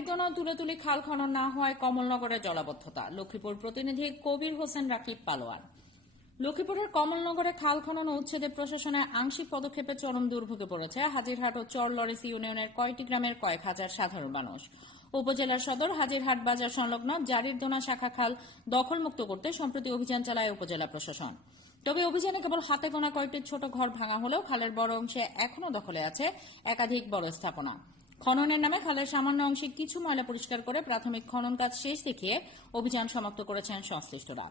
জারির জন্য তুলে খাল খনন না হওয়ায় কমলনগরে জলাবদ্ধতা। লক্ষ্মীপুর প্রতিনিধি কবির হোসেন রাকিব পালোয়ান। লক্ষ্মীপুরের কমলনগরে খাল খনন ও উচ্ছেদে প্রশাসনের আংশিক পদক্ষেপে চরম দুর্ভোগে পড়েছে হাজিরহাট ও চর লরেস ইউনিয়নের কয়টি গ্রামের কয়েক হাজার সাধারণ মানুষ। উপজেলার সদর, হাজিরহাট বাজার সংলগ্ন জারিরদোনা শাখা খাল দখলমুক্ত করতে সম্প্রতি অভিযান চালায় উপজেলা প্রশাসন। তবে অভিযানে কেবল হাতে গোনা কয়েকটি ছোট ঘর ভাঙা হলেও খালের বড় অংশে এখনও দখলে আছে একাধিক বড় স্থাপনা। খননের নামে খালের সামান্য অংশে কিছু ময়লা পরিষ্কার করে প্রাথমিক খনন কাজ শেষ দেখিয়ে অভিযান সমাপ্ত করেছেন সংশ্লিষ্টরা।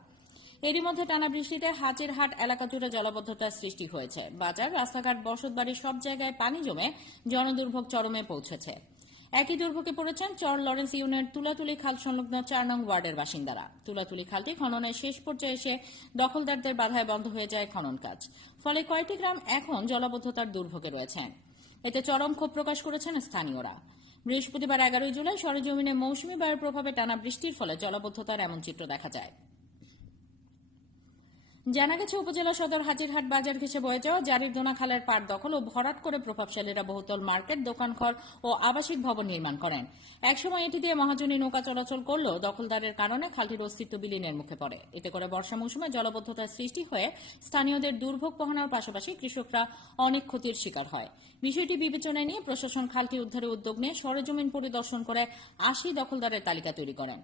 এরই মধ্যে টানা বৃষ্টিতে হাজিরহাট এলাকা জুড়ে জলাবদ্ধতার সৃষ্টি হয়েছে। বাজার, রাস্তাঘাট, বসতবাড়ি সব জায়গায় পানি জমে জনদুর্ভোগ চরমে পৌঁছেছে। একই দুর্ভোগে পড়েছেন চর লরেন্স ইউনিয়নের তুলাতুলি খাল সংলগ্ন চার নং ওয়ার্ডের বাসিন্দারা। তুলাতুলি খালটি খননের শেষ পর্যায়ে এসে দখলদারদের বাধায় বন্ধ হয়ে যায় খনন কাজ। ফলে কয়েকটি গ্রাম এখন জলাবদ্ধতার দুর্ভোগে রয়েছেন এতে চরম ক্ষোভ প্রকাশ করেছেন স্থানীয়রা। বৃহস্পতিবার এগারোই জুলাই সরেজমিনে মৌসুমী বায়ুর প্রভাবে টানা বৃষ্টির ফলে জলাবদ্ধতার এমন চিত্র দেখা যায়। জানা গেছে, উপজেলা সদর হাজিরহাট বাজার ঘেঁষে বয়ে যাওয়া জারিরদোনা খালের পাড় দখল ও ভরাট করে প্রভাবশালীরা বহুতল মার্কেট, দোকানঘর ও আবাসিক ভবন নির্মাণ করেন। একসময় এটি দিয়ে মহাজনী নৌকা চলাচল করলেও দখলদারের কারণে খালটির অস্তিত্ব বিলীনের মুখে পড়ে। এতে করে বর্ষা মৌসুমে জলবদ্ধতার সৃষ্টি হয়ে স্থানীয়দের দুর্ভোগ পোহানোর পাশাপাশি কৃষকরা অনেক ক্ষতির শিকার হয়। বিষয়টি বিবেচনায় নিয়ে প্রশাসন খালটি উদ্ধারে উদ্যোগ নিয়ে সরেজমিন পরিদর্শন করে আশি দখলদারের তালিকা তৈরি করেন।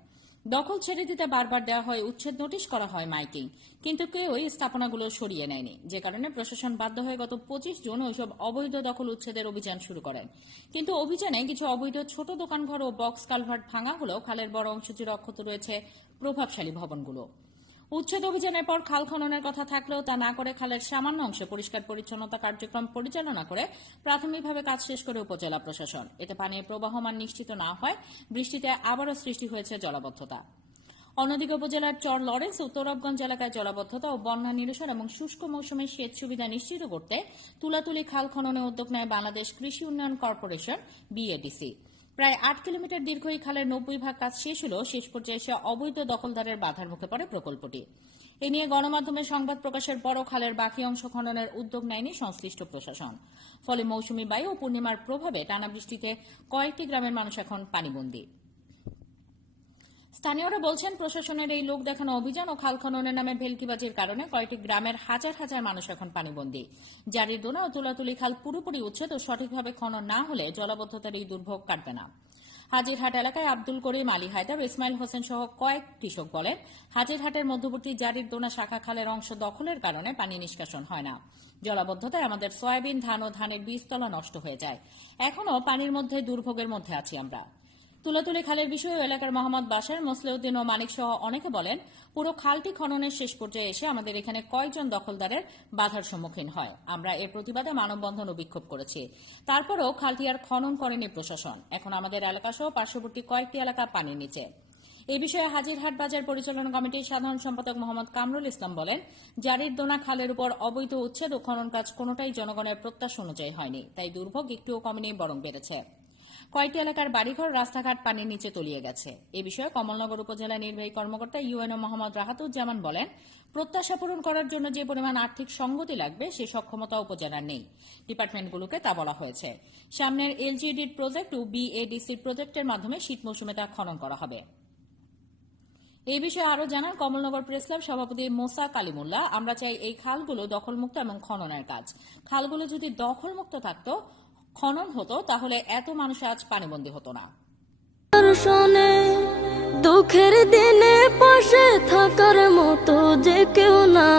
দখল ছেড়ে দিতে বারবার দেওয়া হয় উচ্ছেদ নোটিশ করা হয় মাইকিং, কিন্তু কেউই স্থাপনাগুলো সরিয়ে নেয়নি। যে কারণে প্রশাসন বাধ্য হয়ে গত পঁচিশ জুন ওইসব অবৈধ দখল উচ্ছেদের অভিযান শুরু করেন। কিন্তু অভিযানে কিছু অবৈধ ছোট দোকানঘর ও বক্স কালভার্ট ভাঙা হলেও খালের বড় অংশ অক্ষত রয়েছে প্রভাবশালী ভবনগুলো। উচ্ছেদ অভিযানের পর খাল খননের কথা থাকলেও তা না করে খালের সামান্য অংশে পরিষ্কার পরিচ্ছন্নতা কার্যক্রম পরিচালনা করে প্রাথমিকভাবে কাজ শেষ করে উপজেলা প্রশাসন। এতে পানির প্রবাহমান নিশ্চিত না হয়, বৃষ্টিতে আবারও সৃষ্টি হয়েছে জলাবদ্ধতা। অন্যদিকে উপজেলার চর লরেন্স ও তোরবগঞ্জ এলাকায় জলাবদ্ধতা ও বন্যা নিরসন এবং শুষ্ক মৌসুমে সেচ সুবিধা নিশ্চিত করতে তুলাতুলি খাল খননে উদ্যোগ নেয় বাংলাদেশ কৃষি উন্নয়ন কর্পোরেশন, বিএডিসি। প্রায় আট কিলোমিটার দীর্ঘ এই খালের নব্বই ভাগ কাজ শেষ হলেও শেষ পর্যায়ে এসে অবৈধ দখলদারের বাধার মুখে পড়ে প্রকল্পটি। এ নিয়ে গণমাধ্যমে সংবাদ প্রকাশের পরও খালের বাকি অংশ খননের উদ্যোগ নেয়নি সংশ্লিষ্ট প্রশাসন। ফলে মৌসুমী বায়ু ও পূর্ণিমার প্রভাবে টানা বৃষ্টিতে কয়েকটি গ্রামের মানুষ এখন পানিবন্দী। স্থানীয়রা বলছেন, প্রশাসনের এই লোক দেখানো অভিযান ও খাল খননের নামে ভেলকিবাজির কারণে কয়েকটি গ্রামের হাজার হাজার মানুষ এখন পানিবন্দী। জারির দোনা ও তুলাতুলি খাল পুরোপুরি উচ্ছেদ ও সঠিকভাবে খনন না হলে জলাবদ্ধতার এই দুর্ভোগ কাটবে না। হাজিরহাট এলাকায় আব্দুল করিম আলী হায়দার, ইসমাইল হোসেন সহ কয়েক কৃষক বলেন, হাজিরহাটের মধ্যবর্তী জারির দোনা শাখা খালের অংশ দখলের কারণে পানি নিষ্কাশন হয় না। জলাবদ্ধতায় আমাদের সয়াবিন, ধান ও ধানের বীজতলা নষ্ট হয়ে যায়। এখনও পানির মধ্যে দুর্ভোগের মধ্যে আছি আমরা। তুলাতুলি খালের বিষয়ে এলাকার মোহাম্মদ বাসার মোসলেউদ্দিন ও মানিক সহ অনেকে বলেন, পুরো খালটি খননের শেষ পর্যায়ে এসে আমাদের এখানে কয়েকজন দখলদারের বাধার সম্মুখীন হয়। আমরা এর প্রতিবাদে মানববন্ধন ও বিক্ষোভ করেছি। তারপরও খালটি আর খনন করেনি প্রশাসন। এখন আমাদের এলাকা সহ পার্শ্ববর্তী কয়েকটি এলাকা পানির নিচে। এ বিষয়ে হাজিরহাট বাজার পরিচালনা কমিটির সাধারণ সম্পাদক মোহাম্মদ কামরুল ইসলাম বলেন, জারির দোনা খালের উপর অবৈধ উচ্ছেদ ও খনন কাজ কোনোটাই জনগণের প্রত্যাশা অনুযায়ী হয়নি। তাই দুর্ভোগ একটুও কমেনি, বরং বেড়েছে। কয়েকটি এলাকার বাড়িঘর, রাস্তাঘাট পানির নিচে তলিয়ে গেছে। এ বিষয়ে কমলনগর উপজেলা নির্বাহী কর্মকর্তা ইউএনও মোহাম্মদ রাহাতুজ্জামান বলেন, প্রত্যাশা পূরণ করার জন্য যে পরিমাণ আর্থিক সঙ্গতি লাগবে, সে সক্ষমতা উপজেলার নেই। ডিপার্টমেন্টগুলোকে তা বলা হয়েছে। সামনের এলজিডির প্রজেক্ট ও বিএডিসির প্রজেক্টের মাধ্যমে শীত মৌসুমে তা খনন করা হবে। এই বিষয়ে আরও জানান কমলনগর প্রেস ক্লাব সভাপতি মোসা কালিমুল্লাহ। আমরা চাই এই খালগুলো দখলমুক্ত এবং খননের কাজ। খালগুলো যদি দখলমুক্ত থাকতো খনন হতো, তাহলে এত মানুষ আজ পানিবন্দী হতো না। দর্শনে, দুঃখের দিনে পাশে থাকার মতো যে কেউ না।